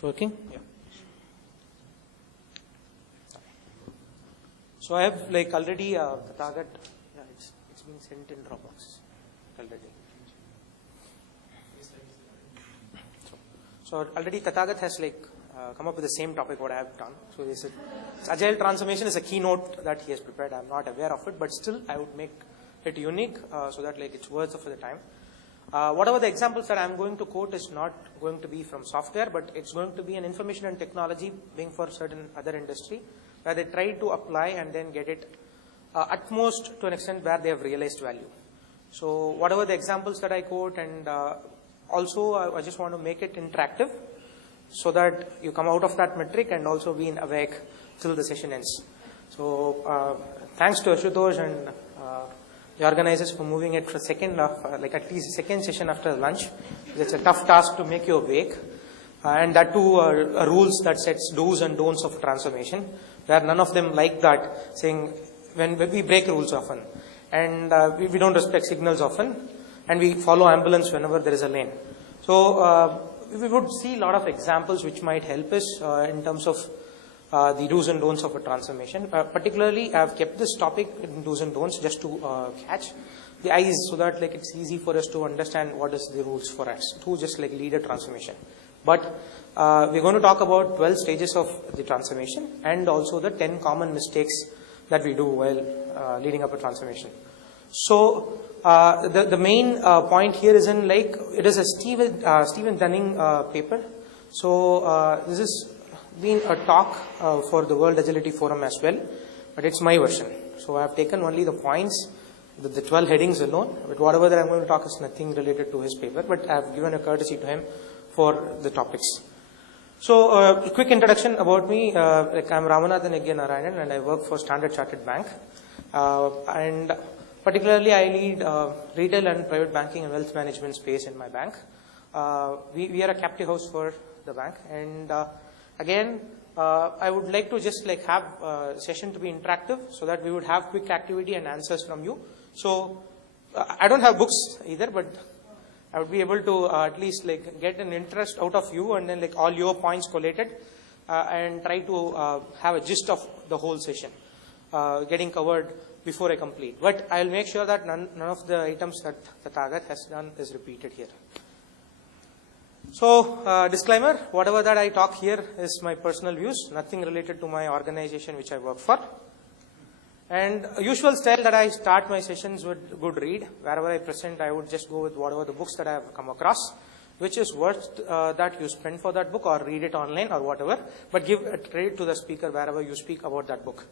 It's working? Yeah. So I have like already the target. Yeah, it's being sent in Dropbox already. So already Tathagat has like come up with the same topic what I have done. So he said Agile transformation is a keynote that he has prepared. I'm not aware of it, but still I would make it unique so that like it's worth of the time. Whatever the examples that I'm going to quote is not going to be from software, but it's going to be an information and technology being for certain other industry where they try to apply and then get it at most to an extent where they have realized value. So whatever the examples that I quote, and also I just want to make it interactive so that you come out of that metric and also be awake till the session ends. So thanks to Ashutosh and the organizers for moving it for second, like at least second session after lunch. It's a tough task to make you awake. And that too rules that sets do's and don'ts of transformation, where none of them like that, saying when we break rules often, and we don't respect signals often, and we follow ambulance whenever there is a lane. So we would see a lot of examples which might help us in terms of the do's and don'ts of a transformation. Particularly, I have kept this topic in do's and don'ts just to catch the eyes so that like it's easy for us to understand what is the rules for us to just like lead a transformation. But we're going to talk about 12 stages of the transformation and also the 10 common mistakes that we do while leading up a transformation. So the main point here is in like it is a Stephen Dunning paper. So this is been a talk for the World Agility Forum as well, but it's my version. So I have taken only the points, the 12 headings alone, but whatever that I'm going to talk is nothing related to his paper, but I have given a courtesy to him for the topics. So a quick introduction about me. Like I'm Ramanathan Yegyanarayanan and I work for Standard Chartered Bank. And particularly I lead retail and private banking and wealth management space in my bank. We are a captive house for the bank, and again, I would like to just like have a session to be interactive so that we would have quick activity and answers from you. So I don't have books either, but I would be able to at least like get an interest out of you and then like all your points collated and try to have a gist of the whole session getting covered before I complete. But I'll make sure that none of the items that Tathagat has done is repeated here. So, disclaimer, whatever that I talk here is my personal views, nothing related to my organization which I work for. And usual style that I start my sessions with good read. Wherever I present, I would just go with whatever the books that I have come across, which is worth that you spend for that book or read it online or whatever, but give a credit to the speaker wherever you speak about that book.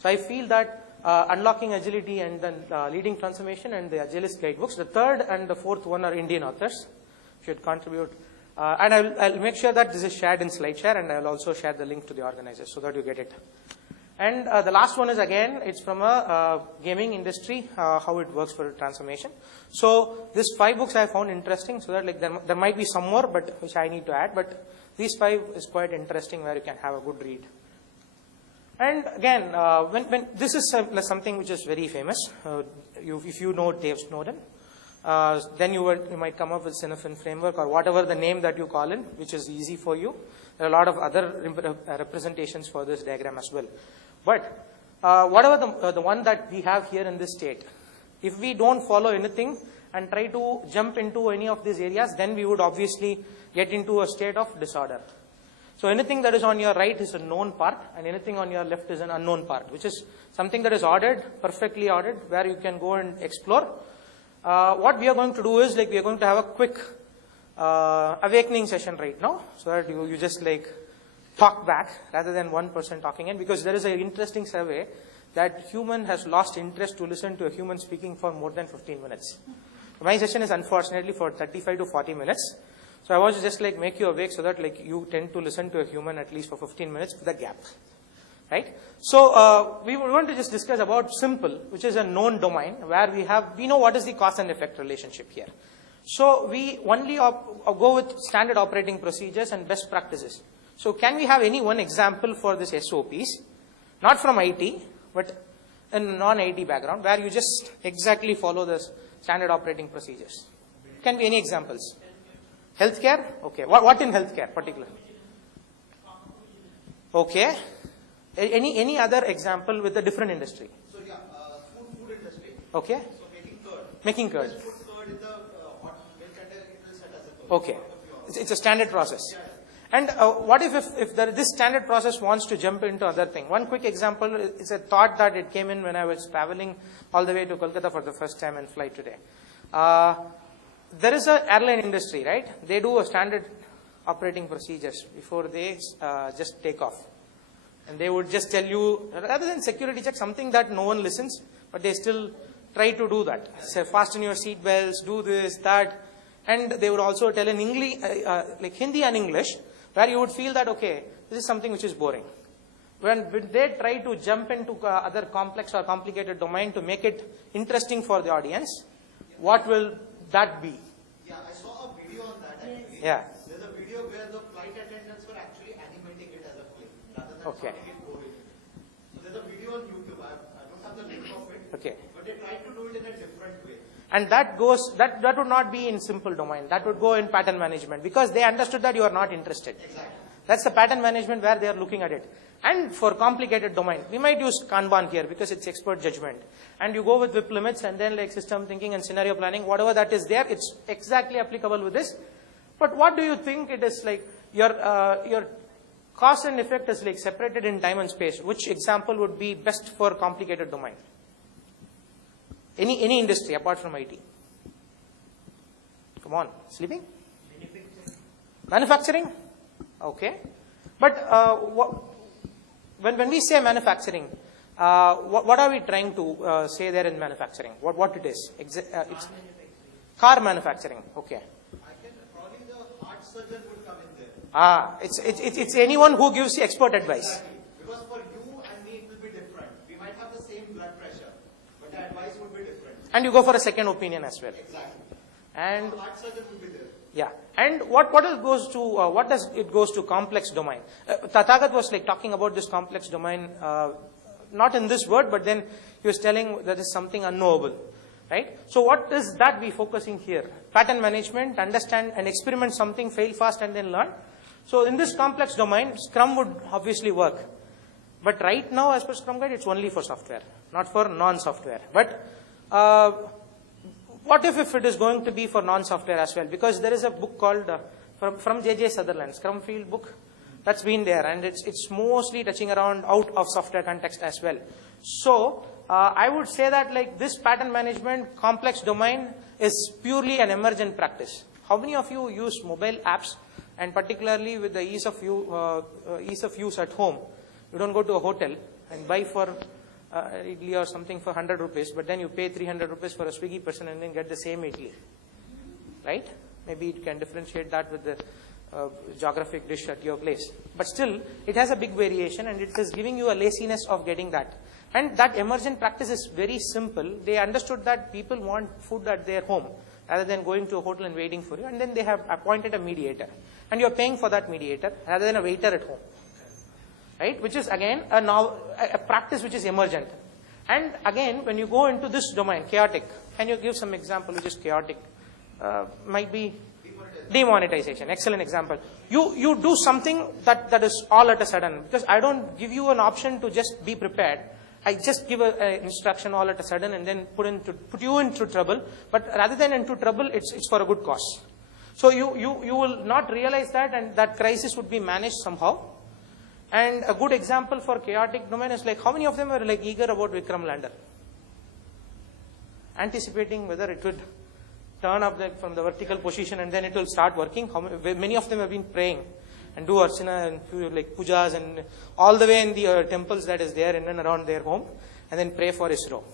So I feel that Unlocking Agility and then Leading Transformation and the Agilist Guidebooks, the third and the fourth one are Indian authors, should contribute. And I'll make sure that this is shared in SlideShare, and I'll also share the link to the organizers so that you get it. And the last one is again, it's from a gaming industry, how it works for transformation. So these 5 books I found interesting, so that like there might be some more, but which I need to add. But these 5 is quite interesting, where you can have a good read. And again, when this is something which is very famous, if you know Dave Snowden. Then you might come up with Cinefin framework or whatever the name that you call in, which is easy for you. There are a lot of other representations for this diagram as well. But whatever the one that we have here in this state, if we don't follow anything and try to jump into any of these areas, then we would obviously get into a state of disorder. So anything that is on your right is a known part, and anything on your left is an unknown part, which is something that is ordered, perfectly ordered, where you can go and explore. What we are going to do is like we are going to have a quick awakening session right now, so that you just like talk back rather than one person talking in, because there is an interesting survey that human has lost interest to listen to a human speaking for more than 15 minutes. My session is unfortunately for 35 to 40 minutes. So I want to just like make you awake so that like you tend to listen to a human at least for 15 minutes with a gap. Right? So we want to just discuss about simple, which is a known domain where we know what is the cause and effect relationship here. So we only go with standard operating procedures and best practices. So can we have any one example for this SOPs, not from IT, but in non-IT background, where you just exactly follow the standard operating procedures? Can be any examples? Healthcare? Okay. What in healthcare particularly? Okay. Any other example with a different industry? So yeah, food industry. Okay. So making curd. Making curd. Just put curd in the hot milk and then it will set as a curd. Okay. It's a standard process. And what if this standard process wants to jump into other thing? One quick example is a thought that it came in when I was traveling all the way to Kolkata for the first time and flight today. There is an airline industry, right? They do a standard operating procedures before they just take off. And they would just tell you, rather than security check, something that no one listens, but they still try to do that. Say, fasten your seat belts, do this, that. And they would also tell in English, like Hindi and English, where you would feel that, okay, this is something which is boring. When they try to jump into other complex or complicated domain to make it interesting for the audience, what will that be? Yeah, I saw a video on that actually. Yeah. There's a video where the flight attendants were actually animating it as a film, rather than Okay. making it boring. So there's a video on YouTube. I don't have the link of it. Okay. But they tried to do it in a different way. And that would not be in simple domain. That would go in pattern management because they understood that you are not interested. Exactly. That's the pattern management where they are looking at it. And for complicated domain, we might use Kanban here because it's expert judgment. And you go with WIP limits and then like system thinking and scenario planning, whatever that is there, it's exactly applicable with this. But what do you think it is like your cause and effect is like separated in time and space? Which example would be best for complicated domain? Any industry apart from IT? Come on, sleeping? Manufacturing? Okay. But when we say manufacturing, what are we trying to say there in manufacturing? What it is? It's car manufacturing. Okay. I can probably the heart surgeon would come in there. It's anyone who gives you expert advice. Exactly. Because for you and me it will be different. We might have the same blood pressure, but the advice would be different. And you go for a second opinion as well. Exactly. And The heart surgeon would be there. yeah. And what does it goes to complex domain? Tathagat was like talking about this complex domain, not in this word, but then he was telling that is something unknowable, right? So what is that we focusing here? Pattern management, understand and experiment something, fail fast and then learn. So in this complex domain, Scrum would obviously work. But right now, as per Scrum Guide, it's only for software, not for non-software. But what if it is going to be for non-software as well? Because there is a book called from J.J. Sutherland, Scrum Field book, that's been there, and it's mostly touching around out of software context as well. So I would say that like this pattern management complex domain is purely an emergent practice. How many of you use mobile apps, and particularly with the ease of use at home? You don't go to a hotel and buy for idli or something for 100 rupees, but then you pay 300 rupees for a Swiggy person and then get the same idli, right? Maybe you can differentiate that with the geographic dish at your place. But still, it has a big variation and it is giving you a laziness of getting that. And that emergent practice is very simple. They understood that people want food at their home rather than going to a hotel and waiting for you. And then they have appointed a mediator. And you're paying for that mediator rather than a waiter at home. Right? Which is again a practice which is emergent. And again, when you go into this domain, chaotic, can you give some example which is chaotic? Might be demonetization. Excellent example. You do something that is all at a sudden, because I don't give you an option to just be prepared. I just give an instruction all at a sudden and then put you into trouble. But rather than into trouble, it's for a good cause. So you will not realize that, and that crisis would be managed somehow. And a good example for chaotic domain is like, how many of them are like eager about Vikram lander? Anticipating whether it would turn up from the vertical position and then it will start working. Many of them have been praying and do archana and like pujas and all the way in the temples that is there in and around their home, and then pray for ISRO.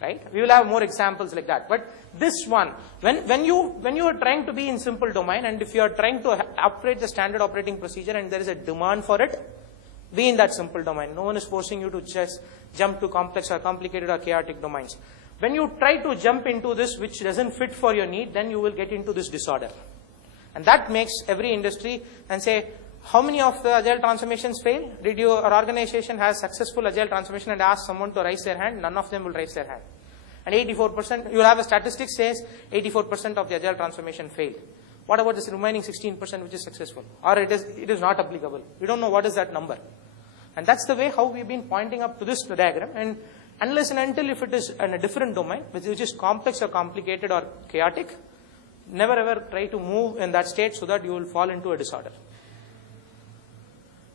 Right? We will have more examples like that. But this one, when you are trying to be in simple domain, and if you are trying to operate the standard operating procedure and there is a demand for it, be in that simple domain. No one is forcing you to just jump to complex or complicated or chaotic domains. When you try to jump into this which doesn't fit for your need, then you will get into this disorder. And that makes every industry and say, how many of the agile transformations fail? Did your organization have successful agile transformation and ask someone to raise their hand? None of them will raise their hand. And 84%, you will have a statistic says 84% of the agile transformation failed. What about this remaining 16% which is successful? Or it is not applicable. We don't know what is that number. And that's the way how we've been pointing up to this diagram. And unless and until if it is in a different domain, which is complex or complicated or chaotic, never ever try to move in that state so that you will fall into a disorder.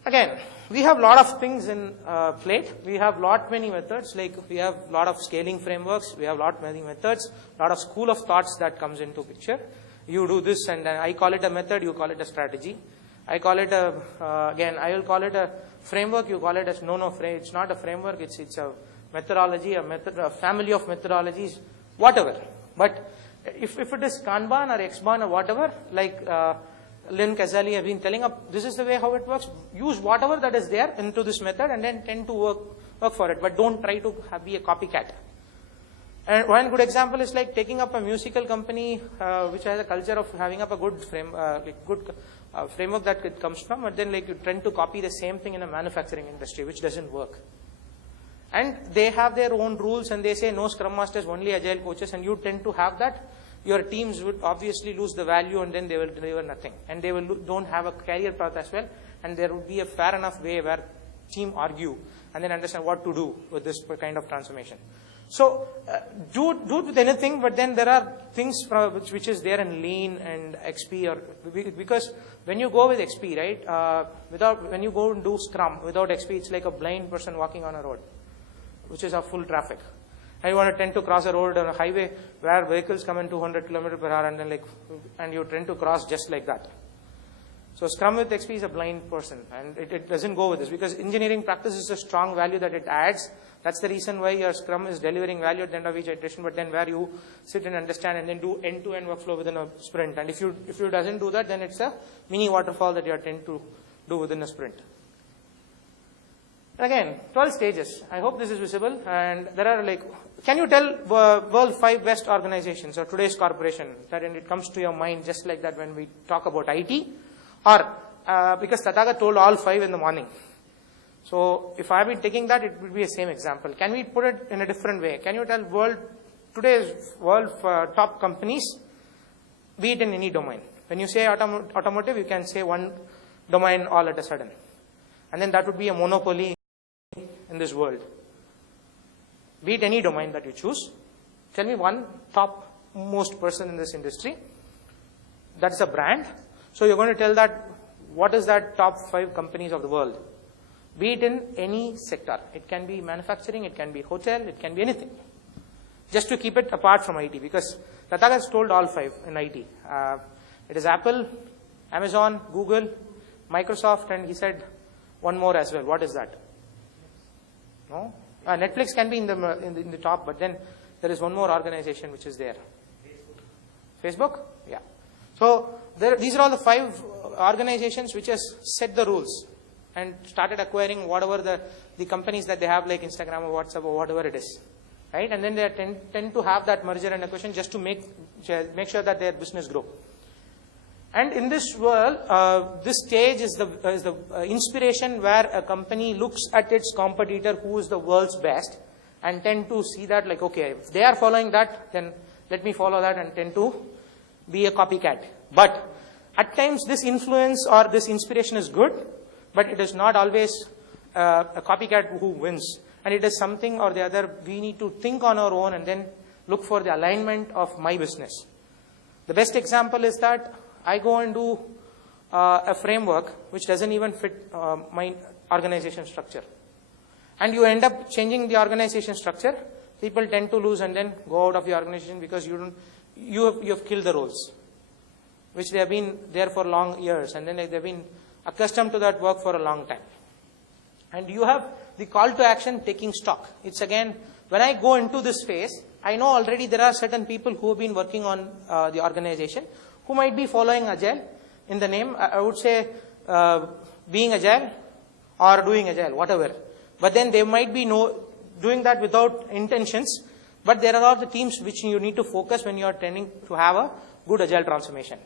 Again, we have lot of things in plate. We have many methods, like we have lot of scaling frameworks, we have many methods, lot of school of thoughts that comes into picture. You do this and I call it a method, you call it a strategy. I call it again, I will call it a framework, you call it as it's not a framework, it's a methodology, a family of methodologies, whatever. But if it is Kanban or Xban or whatever, like Lynn Kazali have been telling up, this is the way how it works. Use whatever that is there into this method and then tend to work for it. But don't try to be a copycat. And one good example is like taking up a musical company which has a culture of having up a good framework that it comes from, but then like you tend to copy the same thing in a manufacturing industry, which doesn't work. And they have their own rules and they say no Scrum Masters, only Agile coaches, and you tend to have that. Your teams would obviously lose the value and then they will deliver nothing. And they don't have a career path as well. And there would be a fair enough way where team argue and then understand what to do with this kind of transformation. So do it with anything, but then there are things which is there in Lean and XP, or because when you go with XP, right, when you go and do Scrum without XP, it's like a blind person walking on a road, which is a full traffic. And you want to tend to cross a road on a highway where vehicles come in 200 km per hour, and then and you tend to cross just like that. So Scrum with XP is a blind person, and it doesn't go with this, because engineering practice is a strong value that it adds. That's the reason why your Scrum is delivering value at the end of each iteration, but then where you sit and understand and then do end-to-end workflow within a sprint. And if you doesn't do that, then it's a mini waterfall that you tend to do within a sprint. Again, 12 stages. I hope this is visible. And there are can you tell world 5 best organizations or today's corporation that it comes to your mind just like that when we talk about IT? Or because Tathagat told all 5 in the morning. So if I be taking that, it would be the same example. Can we put it in a different way? Can you tell today's world top companies, be it in any domain? When you say automotive, you can say one domain all at a sudden. And then that would be a monopoly in this world. Be it any domain that you choose. Tell me one top most person in this industry. That's a brand. So you're going to tell that, what is that top 5 companies of the world? Be it in any sector. It can be manufacturing, it can be hotel, it can be anything. Just to keep it apart from IT, because Tathagat has told all 5 in IT. It is Apple, Amazon, Google, Microsoft, and he said one more as well. What is that? No? Netflix can be in the top, but then there is one more organization which is there. Facebook? Yeah. So these are all the 5 organizations which has set the rules and started acquiring whatever the companies that they have, like Instagram or WhatsApp or whatever it is. Right? And then they tend to have that merger and acquisition just to make sure that their business grow. And in this world, this stage is the inspiration where a company looks at its competitor who is the world's best and tend to see that like, okay, if they are following that, then let me follow that and tend to be a copycat. But at times this influence or this inspiration is good, but it is not always a copycat who wins. And it is something or the other we need to think on our own and then look for the alignment of my business. The best example is that I go and do a framework which doesn't even fit my organization structure. And you end up changing the organization structure. People tend to lose and then go out of the organization because you have killed the roles, which they have been there for long years, and then they've been accustomed to that work for a long time. And you have the call to action taking stock. It's again, when I go into this phase, I know already there are certain people who have been working on the organization who might be following Agile in the name. I would say being Agile or doing Agile, whatever. But then they might be doing that without intentions. But there are all the teams which you need to focus when you are tending to have a good Agile transformation.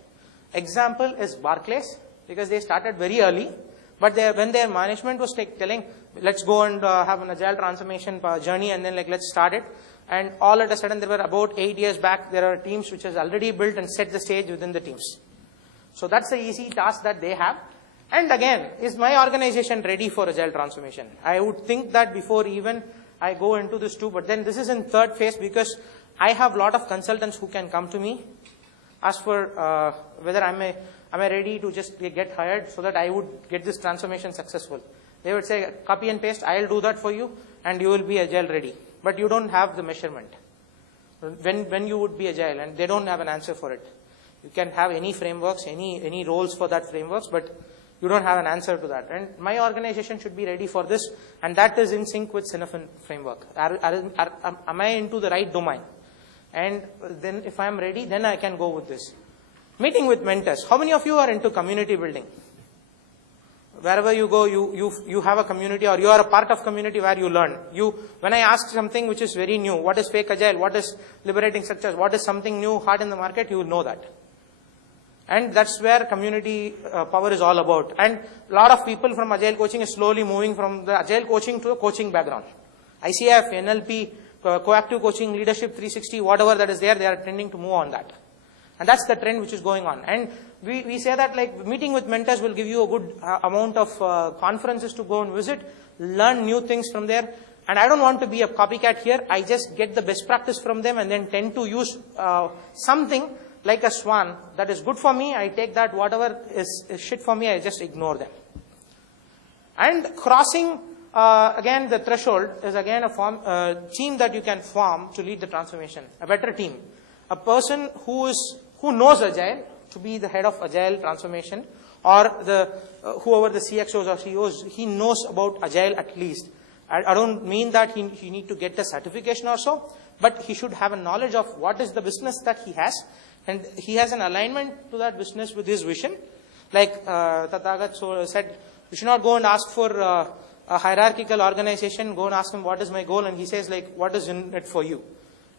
Example is Barclays, because they started very early. But when their management was telling, let's go and have an Agile transformation journey and then let's start it. And all of a sudden, there were about 8 years back, there are teams which has already built and set the stage within the teams. So that's the easy task that they have. And again, is my organization ready for Agile transformation? I would think that before even I go into this too, but then this is in third phase because I have a lot of consultants who can come to me, ask for whether am I ready to just get hired so that I would get this transformation successful. They would say, copy and paste, I'll do that for you and you will be Agile ready. But you don't have the measurement. When you would be Agile, and they don't have an answer for it. You can have any frameworks, any roles for that frameworks, but you don't have an answer to that. And my organization should be ready for this, and that is in sync with Synapse framework. Am I into the right domain? And then if I am ready, then I can go with this. Meeting with mentors. How many of you are into community building? Wherever you go, you have a community, or you are a part of community where you learn. When I ask something which is very new, what is fake Agile, what is liberating structures, what is something new, hot in the market, you will know that. And that's where community power is all about. And a lot of people from Agile coaching is slowly moving from the Agile coaching to a coaching background. ICF, NLP, coactive coaching, leadership 360, whatever that is there, they are tending to move on that. And that's the trend which is going on. And we say that like meeting with mentors will give you a good amount of conferences to go and visit, learn new things from there. And I don't want to be a copycat here. I just get the best practice from them and then tend to use something like a swan that is good for me. I take that. Whatever is shit for me, I just ignore them. And crossing, again, the threshold is again a team that you can form to lead the transformation. A better team. A person who knows Agile to be the head of Agile transformation, or whoever the CXOs or CEOs, he knows about Agile at least. I don't mean that he need to get a certification or so, but he should have a knowledge of what is the business that he has, and he has an alignment to that business with his vision. Like Tathagat said, you should not go and ask for a hierarchical organization, go and ask him what is my goal, and he says like, what is in it for you?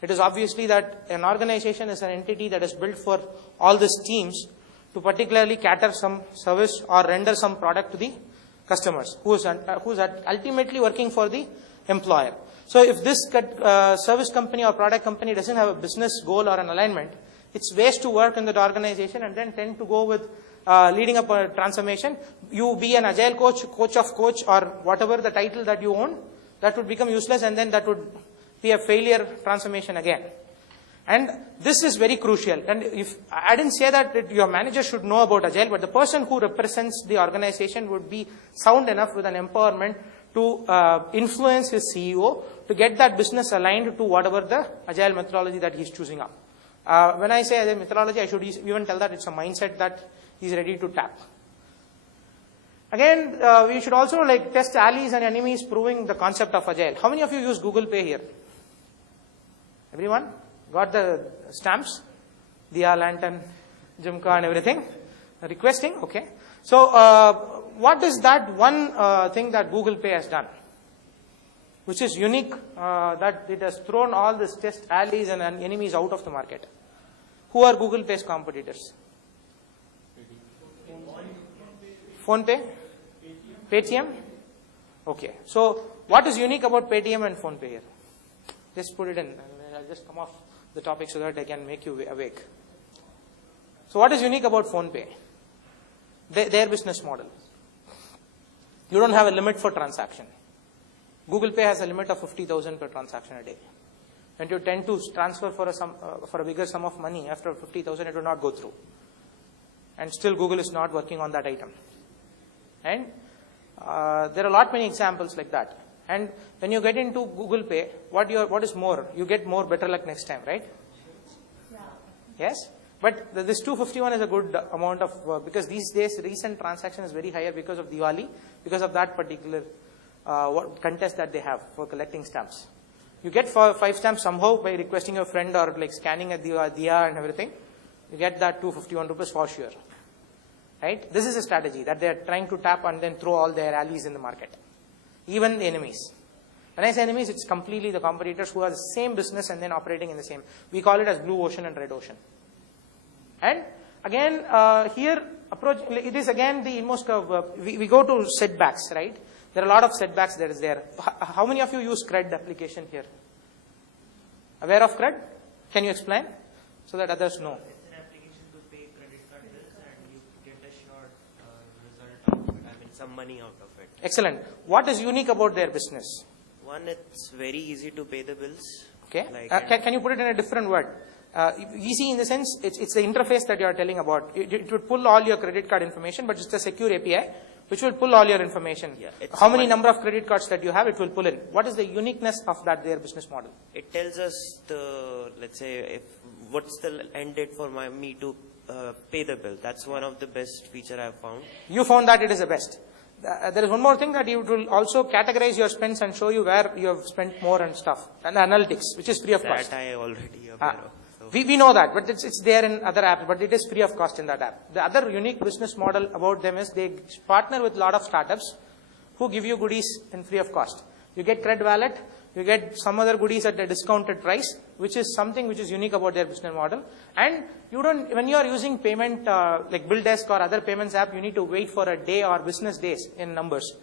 It is obviously that an organization is an entity that is built for all these teams to particularly cater some service or render some product to the customers, who's ultimately working for the employer. So if this service company or product company doesn't have a business goal or an alignment, it's waste to work in that organization and then tend to go with leading up a transformation. You be an Agile coach, coach of coach, or whatever the title that you own, that would become useless, and then that would be a failure transformation again. And this is very crucial. And if I didn't say that your manager should know about Agile, but the person who represents the organization would be sound enough with an empowerment to influence his CEO to get that business aligned to whatever the Agile methodology that he's choosing up. When I say Agile methodology, I should even tell that it's a mindset that he's ready to tap. Again, we should also like test allies and enemies, proving the concept of Agile. How many of you use Google Pay here? Everyone? Got the stamps? Diya, lantern, Jumka and everything? Requesting? Okay. So, what is that one thing that Google Pay has done? Which is unique, that it has thrown all these test allies and enemies out of the market. Who are Google Pay's competitors? PhonePe? Paytm? Okay. So, what is unique about Paytm and PhonePe here? Just put it in. I'll just come off the topic so that I can make you awake. So, what is unique about PhonePe? Their business model. You don't have a limit for transaction. Google Pay has a limit of 50,000 per transaction a day. And you tend to transfer for a bigger sum of money, after 50,000 it will not go through. And still Google is not working on that item. And there are many examples like that. And when you get into Google Pay, what is more? You get more better luck next time, right? Yeah. Yes? But this 251 is a good amount of work, because these days recent transaction is very higher because of Diwali, because of that particular contest that they have for collecting stamps. You get 5 stamps somehow by requesting your friend or like scanning a diya and everything. You get that 251 rupees for sure. Right? This is a strategy that they are trying to tap and then throw all their allies in the market. Even the enemies. When I say enemies, it's completely the competitors who are the same business and then operating in the same. We call it as blue ocean and red ocean. And again, here, it is again the inmost curve. We go to setbacks, right? There are a lot of setbacks that is there. How many of you use CRED application here? Aware of CRED? Can you explain? So that others know. It's an application to pay credit card bills and you get a short result some money out of it. Excellent. What is unique about their business? One, it's very easy to pay the bills. Okay. Like Can you put it in a different word? Easy in the sense, it's the interface that you are telling about. It would pull all your credit card information, but it's a secure API, which will pull all your information. Yeah, How many number of credit cards that you have, it will pull in. What is the uniqueness of their business model? It tells us let's say, what's the end date for me to pay the bill. That's one of the best feature I've found. You found that it is the best. There is one more thing, that it will also categorize your spends and show you where you have spent more and stuff. And the analytics, which is free of cost. That I already aware of. So. We know that, but it's there in other apps, but it is free of cost in that app. The other unique business model about them is they partner with a lot of startups who give you goodies in free of cost. You get Cred Wallet, you get some other goodies at a discounted price, which is something which is unique about their business model. And you don't, when you are using payment like BillDesk or other payments app, you need to wait for a day or business days in numbers.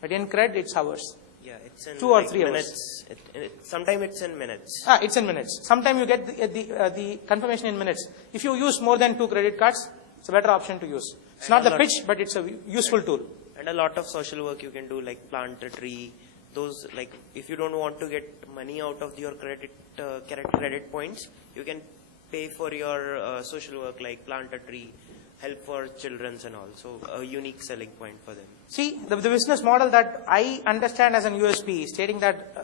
But in Cred, it's hours. Yeah, it's in 2 or like 3 minutes. hours. Sometimes it's in minutes. It's in minutes. Sometimes you get the confirmation in minutes. If you use more than 2 credit cards, it's a better option to use. It's not the pitch, but it's a useful tool. And a lot of social work you can do, like plant a tree. Those, like, if you don't want to get money out of your credit points, you can pay for your social work, like plant a tree, help for children and all. So a unique selling point for them. See, the business model that I understand as an USP, stating that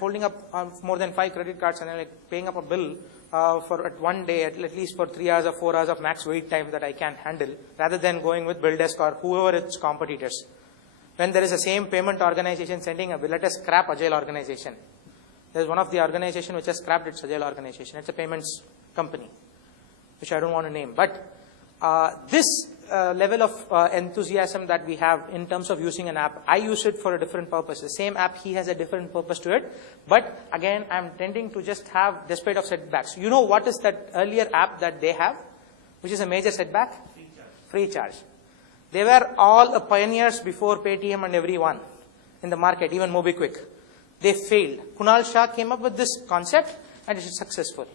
holding up more than 5 credit cards and like paying up a bill for at one day, at least for 3 hours or 4 hours of max wait time that I can handle, rather than going with BillDesk or whoever its competitors. When there is a same payment organization sending a bill, let us scrap Agile organization. There is one of the organization which has scrapped its Agile organization. It's a payments company, which I don't want to name. But this level of enthusiasm that we have in terms of using an app, I use it for a different purpose. The same app, he has a different purpose to it. But again, I'm tending to just have, despite of setbacks. You know what is that earlier app that they have, which is a major setback? Free charge. They were all pioneers before Paytm and everyone in the market, even MobiKwik. They failed. Kunal Shah came up with this concept and it is successful.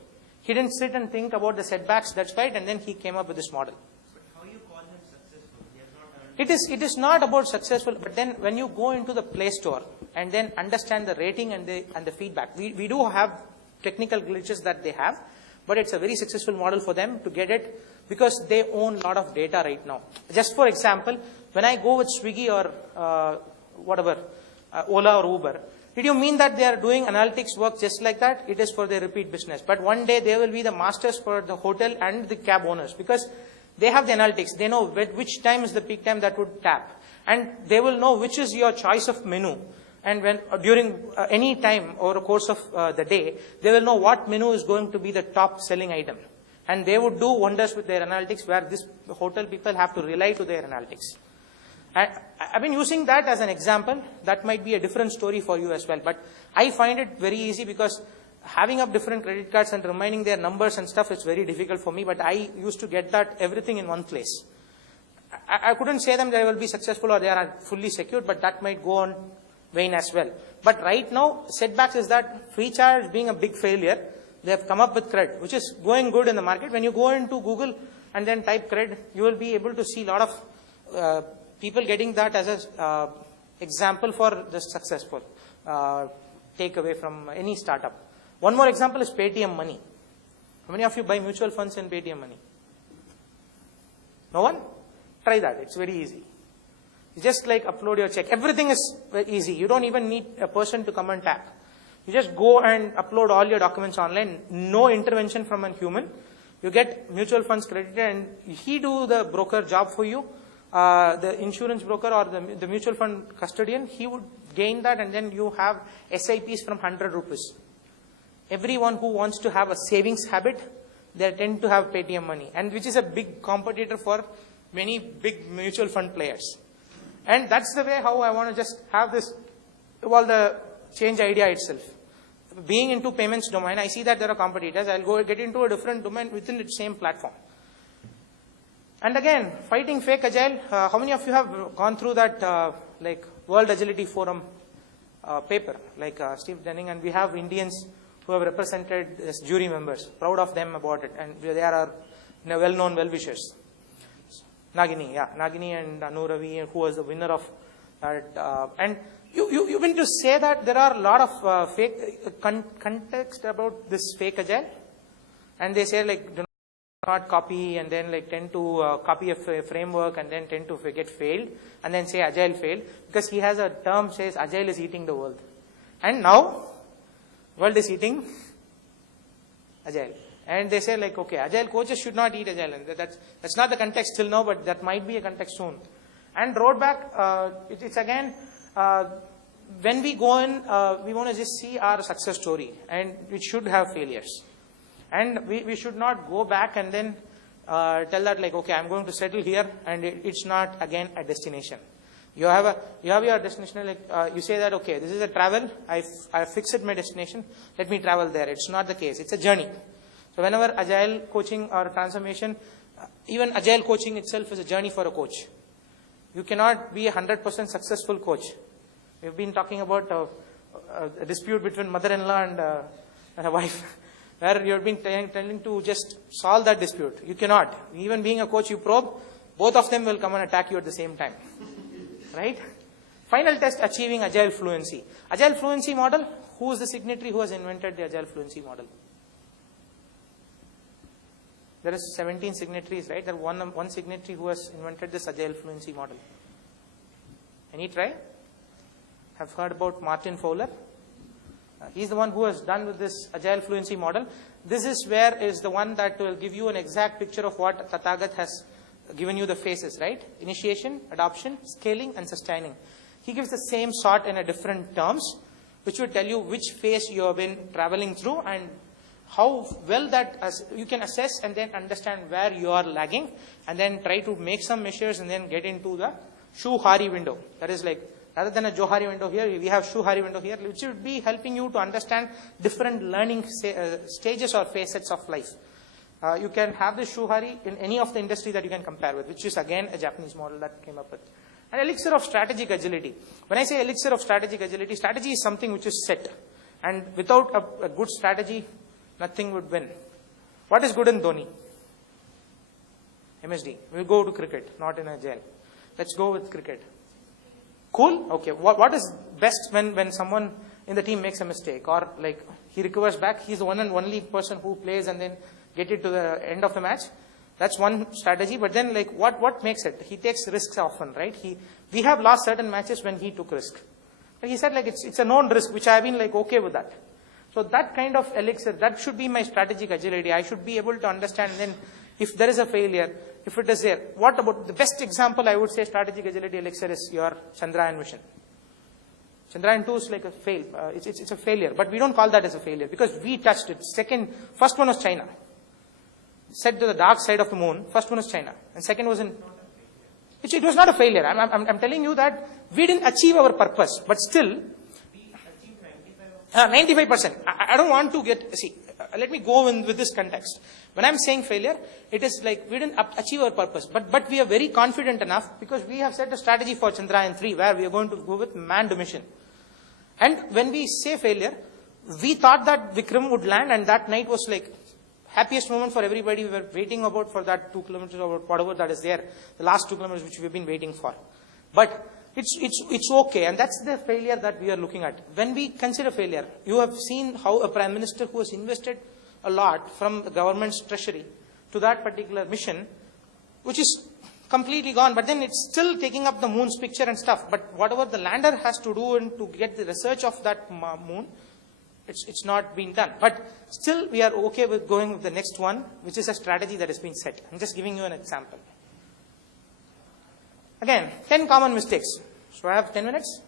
He didn't sit and think about the setbacks, that's right, and then he came up with this model. But how you call him successful? He has not It is not about successful, but then when you go into the Play Store and then understand the rating and the feedback, we do have technical glitches that they have, but it's a very successful model for them to get it because they own a lot of data right now. Just for example, when I go with Swiggy or Ola or Uber, did you mean that they are doing analytics work just like that? It is for their repeat business. But one day they will be the masters for the hotel and the cab owners because they have the analytics. They know which time is the peak time that would tap. And they will know which is your choice of menu. And when during any time over the course of the day, they will know what menu is going to be the top selling item. And they would do wonders with their analytics where this hotel people have to rely to their analytics. And I've been using that as an example. That might be a different story for you as well. But I find it very easy because having up different credit cards and reminding their numbers and stuff is very difficult for me. But I used to get that everything in one place. I couldn't say them they will be successful or they are fully secured, but that might go on vain as well. But right now, setbacks is that free charge being a big failure. They have come up with Cred, which is going good in the market. When you go into Google and then type Cred, you will be able to see a lot of people getting that as an example for the successful takeaway from any startup. One more example is Paytm Money. How many of you buy mutual funds in Paytm Money? No one? Try that. It's very easy. You just like upload your check. Everything is very easy. You don't even need a person to come and tap. You just go and upload all your documents online. No intervention from a human. You get mutual funds credited and he do the broker job for you. The insurance broker or the mutual fund custodian, he would gain that and then you have SIPs from 100 rupees. Everyone who wants to have a savings habit, they tend to have Paytm Money, and which is a big competitor for many big mutual fund players. And that's the way how I want to just have this, well, the change idea itself. Being into payments domain, I see that there are competitors. I'll go get into a different domain within the same platform. And again, fighting fake agile. How many of you have gone through that like World Agility Forum paper, like Steve Denning, and we have Indians who have represented as jury members. Proud of them about it, and they are our well-known well-wishers. Nagini and Anu Ravi, who was the winner of that. And you mean to say that there are a lot of fake context about this fake Agile? And they say like, do not copy, and then like tend to copy a framework and then tend to get failed, and then say Agile failed, because he has a term says Agile is eating the world. And now, world is eating Agile. And they say like, okay, Agile coaches should not eat Agile. And that's not the context till now, but that might be a context soon. And roadback, it's again, when we go in, we want to just see our success story, and it should have failures. And we should not go back and then tell that like, okay, I'm going to settle here, and it's not again a destination. You have your destination, like you say that, okay, this is a travel, I fixed my destination, let me travel there. It's not the case. It's a journey. So whenever Agile coaching or transformation, even Agile coaching itself is a journey for a coach. You cannot be a 100% successful coach. We've been talking about a dispute between mother-in-law and a wife, where you've been trying to just solve that dispute. You cannot. Even being a coach, you probe, both of them will come and attack you at the same time. Right? Final test, achieving Agile fluency. Agile fluency model, who is the signatory who has invented the Agile fluency model? There is 17 signatories, right? There is one signatory who has invented this Agile fluency model. Any try? Have heard about Martin Fowler? He's the one who has done with this Agile fluency model. This is where is the one that will give you an exact picture of what Tathagat has given you the phases, right? Initiation, adoption, scaling, and sustaining. He gives the same sort in a different terms, which will tell you which phase you have been traveling through and how well that you can assess and then understand where you are lagging, and then try to make some measures and then get into the Shu-Hari window. That is like, rather than a Johari window here, we have Shu-Hari window here, which would be helping you to understand different learning stages or facets of life. You can have this Shu-Hari in any of the industry that you can compare with, which is again a Japanese model that came up with. An elixir of strategic agility. When I say elixir of strategic agility, strategy is something which is set. And without a good strategy, nothing would win. What is good in Dhoni? MSD. We'll go to cricket, not in Agile. Let's go with cricket. Cool? Okay. What is best when someone in the team makes a mistake, or like he recovers back, he's the one and only person who plays and then get it to the end of the match? That's one strategy. But then like what makes it? He takes risks often, right? We have lost certain matches when he took risk. But he said like it's a known risk, which I have been like okay with that. So that kind of elixir, that should be my strategic agility. I should be able to understand then if there is a failure, if it is there. What about the best example I would say strategic agility elixir is your Chandrayaan mission. Chandrayaan 2 is like a fail. It's a failure, but we don't call that as a failure because we touched it. First one was China. Set to the dark side of the moon. First one was China, and second was in. It was not a failure. I'm telling you that we didn't achieve our purpose, but still. 95%. I don't want to let me go in with this context. When I'm saying failure, it is like we didn't achieve our purpose, but we are very confident enough because we have set a strategy for Chandrayaan 3 where we are going to go with manned mission. And when we say failure, we thought that Vikram would land, and that night was like happiest moment for everybody. We were waiting about for that 2 kilometers or whatever that is there, the last 2 kilometers which we've been waiting for. But it's okay, and that's the failure that we are looking at. When we consider failure, you have seen how a prime minister who has invested a lot from the government's treasury to that particular mission, which is completely gone, but then it's still taking up the moon's picture and stuff. But whatever the lander has to do and to get the research of that moon, it's not been done. But still, we are okay with going with the next one, which is a strategy that has been set. I'm just giving you an example. Again, 10 common mistakes. So I have 10 minutes?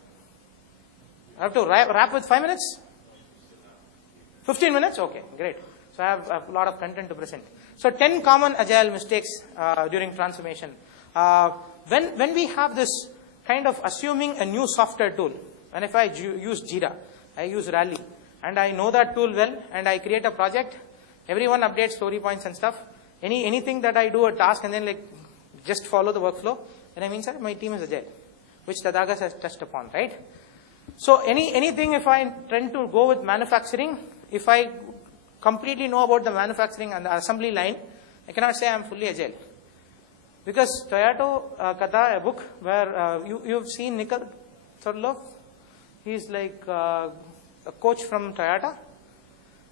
I have to wrap with 5 minutes? 15 minutes? Okay, great. So I have a lot of content to present. So 10 common Agile mistakes during transformation. When we have this kind of assuming a new software tool, and if I use Jira, I use Rally, and I know that tool well, and I create a project, everyone updates story points and stuff. Anything that I do a task and then like just follow the workflow, then I mean, sir, my team is Agile, which Tathagat has touched upon, right? So anything if I tend to go with manufacturing, if I completely know about the manufacturing and the assembly line, I cannot say I'm fully Agile. Because Toyota Katha, a book where you've seen Nikar Thurlov, he's like a coach from Toyota.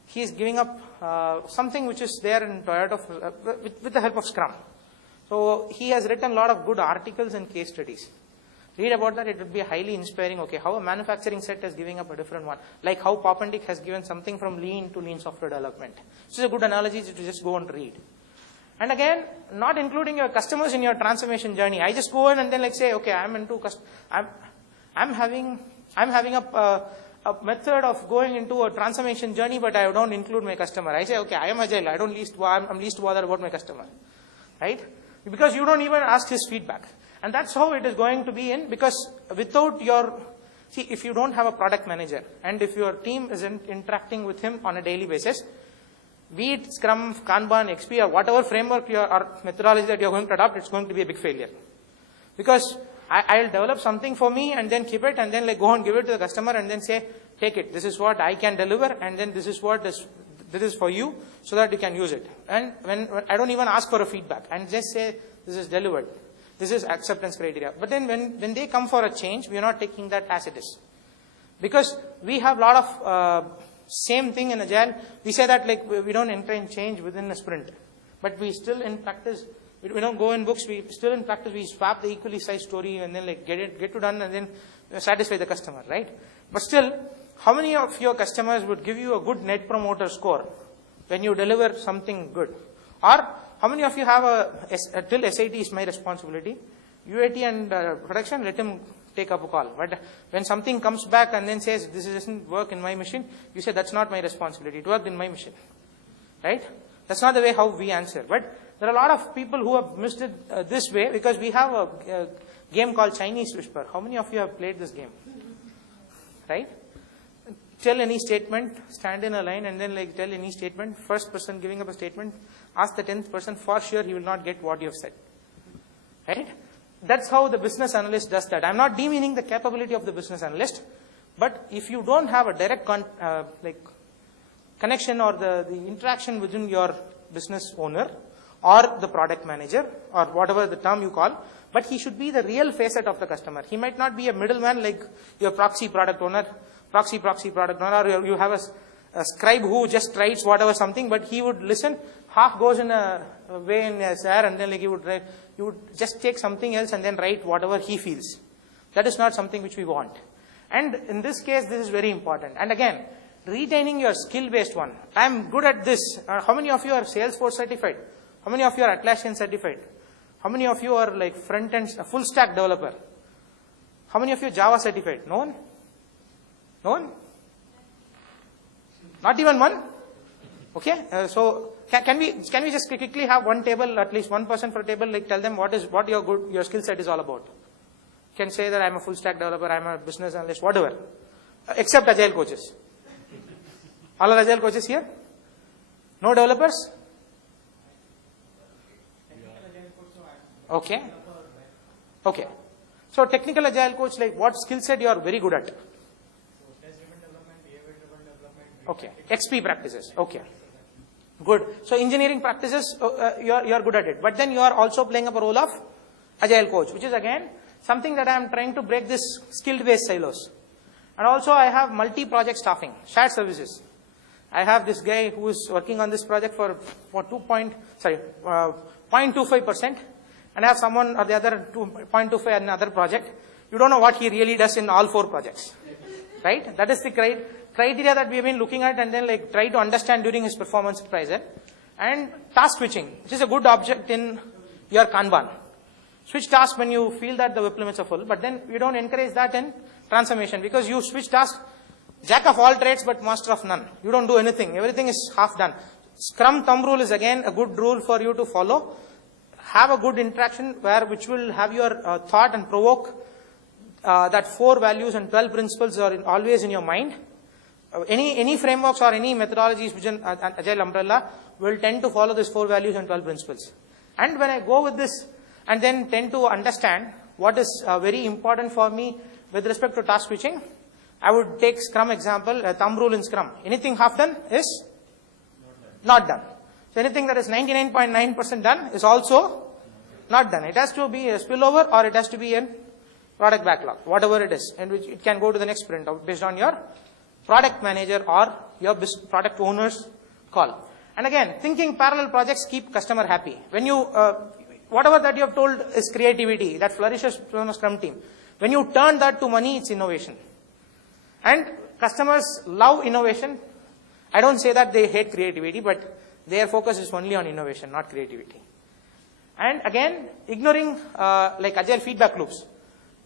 He's giving up something which is there in Toyota with the help of Scrum. So he has written a lot of good articles and case studies. Read about that, it would be highly inspiring. Okay, how a manufacturing set is giving up a different one. Like how Popendik has given something from lean to lean software development. This is a good analogy to just go and read. And again, not including your customers in your transformation journey. I just go in and then like say, okay, I'm having a method of going into a transformation journey, but I don't include my customer. I say, okay, I am Agile. I'm least bothered about my customer, right? Because you don't even ask his feedback. And that's how it is going to be because without if you don't have a product manager and if your team isn't interacting with him on a daily basis, be it Scrum, Kanban, XP or whatever framework or methodology that you're going to adopt, it's going to be a big failure. Because I'll develop something for me and then keep it and then like go and give it to the customer and then say, take it, this is what I can deliver and then this is what this is for you so that you can use it. And when I don't even ask for a feedback and just say, this is delivered. This is acceptance criteria. But then when they come for a change, we are not taking that as it is. Because we have a lot of same thing in Agile. We say that like we don't enter in change within a sprint. But we still in practice, we don't go in books, we still in practice, we swap the equally sized story and then like get to done and then satisfy the customer, right? But still, how many of your customers would give you a good net promoter score when you deliver something good? Or how many of you have till SIT is my responsibility, UAT and production, let him take up a call. But when something comes back and then says, this doesn't work in my machine, you say, that's not my responsibility, it worked in my machine. Right? That's not the way how we answer. But there are a lot of people who have missed it this way because we have a game called Chinese Whisper. How many of you have played this game? Right? Tell any statement, stand in a line and then like tell any statement. First person giving up a statement, ask the 10th person, for sure he will not get what you have said. Right? That's how the business analyst does that. I'm not demeaning the capability of the business analyst, but if you don't have a direct connection or the interaction within your business owner or the product manager or whatever the term you call, but he should be the real facet of the customer. He might not be a middleman like your proxy product owner, or you have a scribe who just writes whatever something, but he would listen, half goes in a way in his air and then like he would just take something else and then write whatever he feels. That is not something which we want. And in this case, this is very important. And again, retaining your skill-based one. I am good at this. How many of you are Salesforce certified? How many of you are Atlassian certified? How many of you are like front-end, full stack developer? How many of you are Java certified? No one? No one? Not even one? Okay, so can we just quickly have one table, at least one person per table, like tell them what your skill set is all about. You can say that I'm a full stack developer, I'm a business analyst, whatever. Except Agile coaches. All are Agile coaches here? No developers? Okay. Okay. So technical Agile coach, like what skill set you are very good at? Okay. XP practices. Okay. Good. So engineering practices, you are good at it. But then you are also playing up a role of Agile coach, which is again something that I am trying to break this skill-based silos. And also I have multi-project staffing, shared services. I have this guy who is working on this project for 0.25%. And I have someone or the other 2.25 in another project. You don't know what he really does in all 4 projects. Right? That is the criteria that we have been looking at and then like try to understand during his performance appraisal. And task switching, which is a good object in your Kanban. Switch task when you feel that the WIP limits are full, but then we don't encourage that in transformation because you switch task, jack of all trades but master of none. You don't do anything. Everything is half done. Scrum thumb rule is again a good rule for you to follow. Have a good interaction which will have your thought and provoke that 4 values and 12 principles are always in your mind. Any frameworks or any methodologies within Agile umbrella will tend to follow these 4 values and 12 principles. And when I go with this and then tend to understand what is very important for me with respect to task switching, I would take Scrum example, a thumb rule in Scrum. Anything half done is not done. So anything that is 99.9% done is also not done. It has to be a spillover or it has to be in product backlog, whatever it is, and which it can go to the next sprint based on your product manager or your product owner's call. And again, thinking parallel projects keep customer happy. When you, whatever that you have told is creativity, that flourishes from a Scrum team. When you turn that to money, it's innovation. And customers love innovation. I don't say that they hate creativity, but their focus is only on innovation, not creativity. And again, ignoring like agile feedback loops.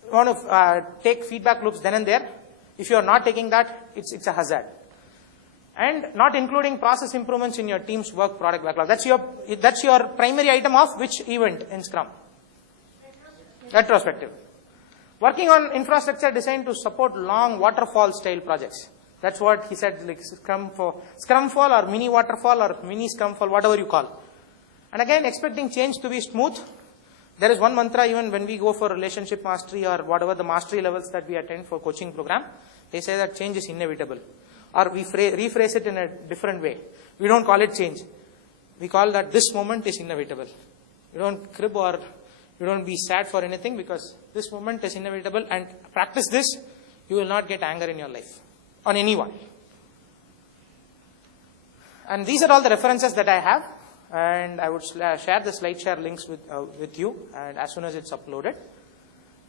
You want to take feedback loops then and there. If you are not taking that, it's a hazard. And not including process improvements in your team's work product backlog. That's your primary item of which event in Scrum? Retrospective. Working on infrastructure designed to support long waterfall style projects. That's what he said, like Scrumfall or mini waterfall or mini Scrumfall, whatever you call. And again, expecting change to be smooth. There is one mantra even when we go for relationship mastery or whatever the mastery levels that we attend for coaching program. They say that change is inevitable. Or we rephrase it in a different way. We don't call it change. We call that this moment is inevitable. You don't crib or you don't be sad for anything because this moment is inevitable, and practice this, you will not get anger in your life on anyone. And these are all the references that I have, and I would share the slide share links with you, and as soon as it's uploaded.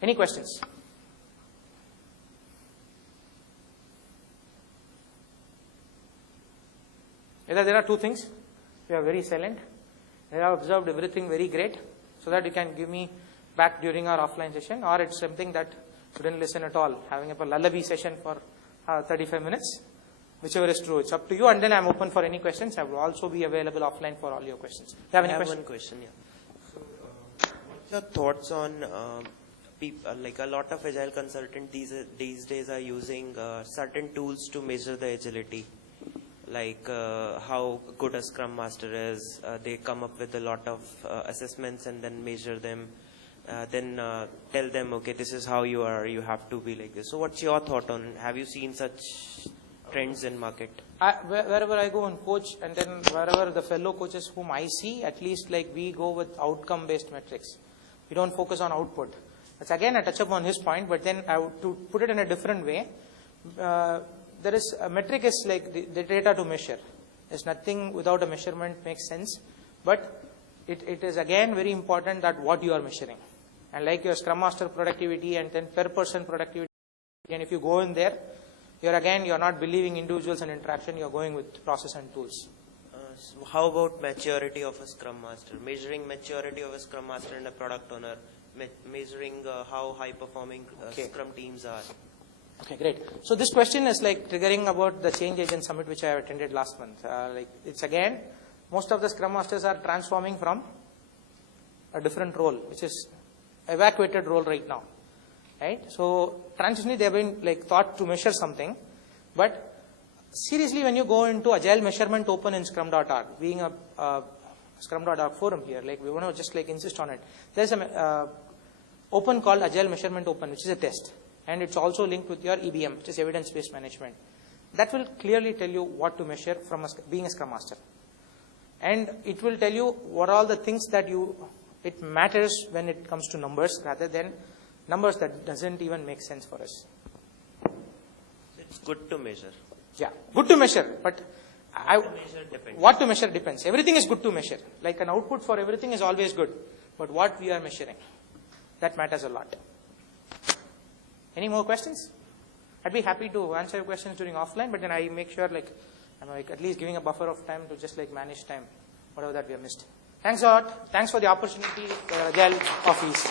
Any questions? Either there are two things, you are very silent, you have observed everything very great, so that you can give me back during our offline session, or it's something that you didn't listen at all, having a lullaby session for 35 minutes, whichever is true, it's up to you, and then I'm open for any questions. I will also be available offline for all your questions. Do you have any questions? One question, yeah. So, what's your thoughts on like a lot of agile consultants these days are using certain tools to measure the agility? Like how good a Scrum Master is, they come up with a lot of assessments and then measure them, then tell them, okay, this is how you are, you have to be like this. So what's your thought on, have you seen such trends in market? Wherever I go and coach, and then wherever the fellow coaches whom I see, at least like we go with outcome based metrics. We don't focus on output. That's again a touch upon his point, but then to put it in a different way, there is a metric is like the data to measure. There's nothing without a measurement makes sense, but it is again very important that what you are measuring. And like your Scrum Master productivity and then per person productivity, and if you go in there, you're not believing individuals and interaction, you're going with process and tools. So how about maturity of a Scrum Master? Measuring maturity of a Scrum Master and a product owner, measuring how high performing Scrum teams are. Okay, great. So this question is like triggering about the Change Agent Summit which I attended last month. Like it's again, most of the Scrum Masters are transforming from a different role, which is evacuated role right now. Right? So transitionally they have been like thought to measure something, but seriously when you go into Agile Measurement Open in Scrum.org, being a Scrum.org forum here, like we want to just like insist on it. There's a open called Agile Measurement Open, which is a test. And it's also linked with your EBM, which is evidence-based management. That will clearly tell you what to measure from being a Scrum Master. And it will tell you what are all the things that it matters when it comes to numbers rather than numbers that doesn't even make sense for us. It's good to measure. Yeah, good to measure, but what to measure depends. Everything is good to measure. Like an output for everything is always good. But what we are measuring, that matters a lot. Any more questions? I'd be happy to answer your questions during offline, but then I make sure like I'm like at least giving a buffer of time to just like manage time, whatever that we have missed. Thanks a lot. Thanks for the opportunity, Agile Office.